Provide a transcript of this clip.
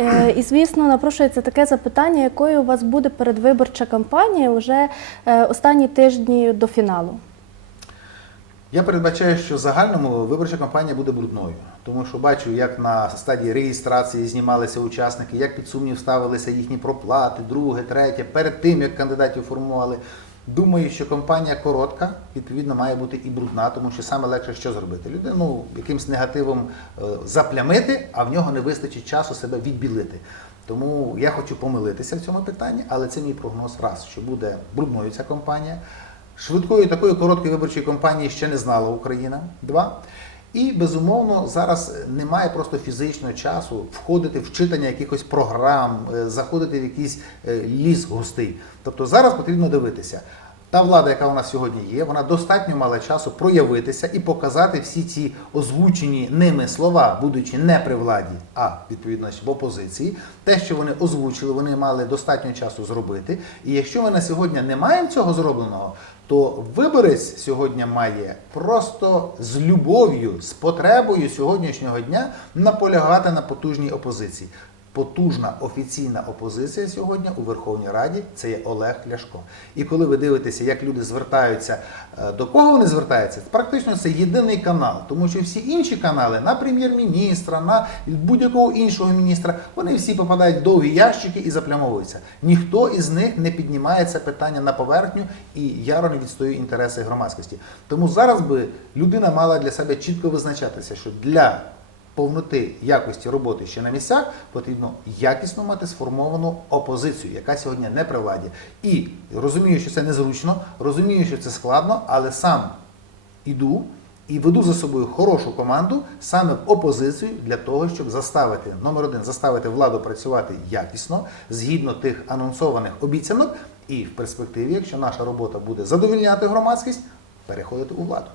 Е, І звісно, напрошується таке запитання, якою у вас буде передвиборча кампанія вже е, останні тижні до фіналу. Я передбачаю, що в загальному виборча кампанія буде брудною, тому що бачу, як на стадії реєстрації знімалися учасники, як під сумнів ставилися їхні проплати, друге, третє, перед тим як кандидатів формували. Думаю, що компанія коротка, відповідно, має бути і брудна, тому що саме легше що зробити? Людину якимсь негативом е, заплямити, а в нього не вистачить часу себе відбілити. Тому я хочу помилитися в цьому питанні, але це мій прогноз раз, що буде брудною ця компанія. Швидкої такої короткої виборчої кампанії ще не знала Україна. Два. І безумовно зараз немає просто фізичного часу входити в читання якихось програм, е, заходити в якийсь е, ліс густий. Тобто зараз потрібно дивитися. Та влада, яка у нас сьогодні є, вона достатньо мала часу проявитися і показати всі ці озвучені ними слова, будучи не при владі, а відповідно в опозиції. Те, що вони озвучили, вони мали достатньо часу зробити. І якщо ми на сьогодні не маємо цього зробленого, то виборець сьогодні має просто з любов'ю, з потребою сьогоднішнього дня наполягати на потужній опозиції. Потужна офіційна опозиція сьогодні у Верховній Раді це є Олег Ляшко. І коли ви дивитеся, як люди звертаються, е, до кого вони звертаються, практично це єдиний канал, тому що всі інші канали на прем'єр-міністра, на будь-якого іншого міністра, вони всі попадають в довгі ящики і заплямовуються. Ніхто із них не піднімає це питання на поверхню і яро не відстоює інтереси громадськості. Тому зараз би людина мала для себе чітко визначатися, що для повноти якості роботи ще на місцях потрібно якісно мати сформовану опозицію, яка сьогодні не при владі. І розумію, що це незручно, розумію, що це складно, але сам іду і веду за собою хорошу команду саме в опозицію для того, щоб заставити номер один заставити владу працювати якісно згідно тих анонсованих обіцянок, і в перспективі, якщо наша робота буде задовольняти громадськість, переходити у владу.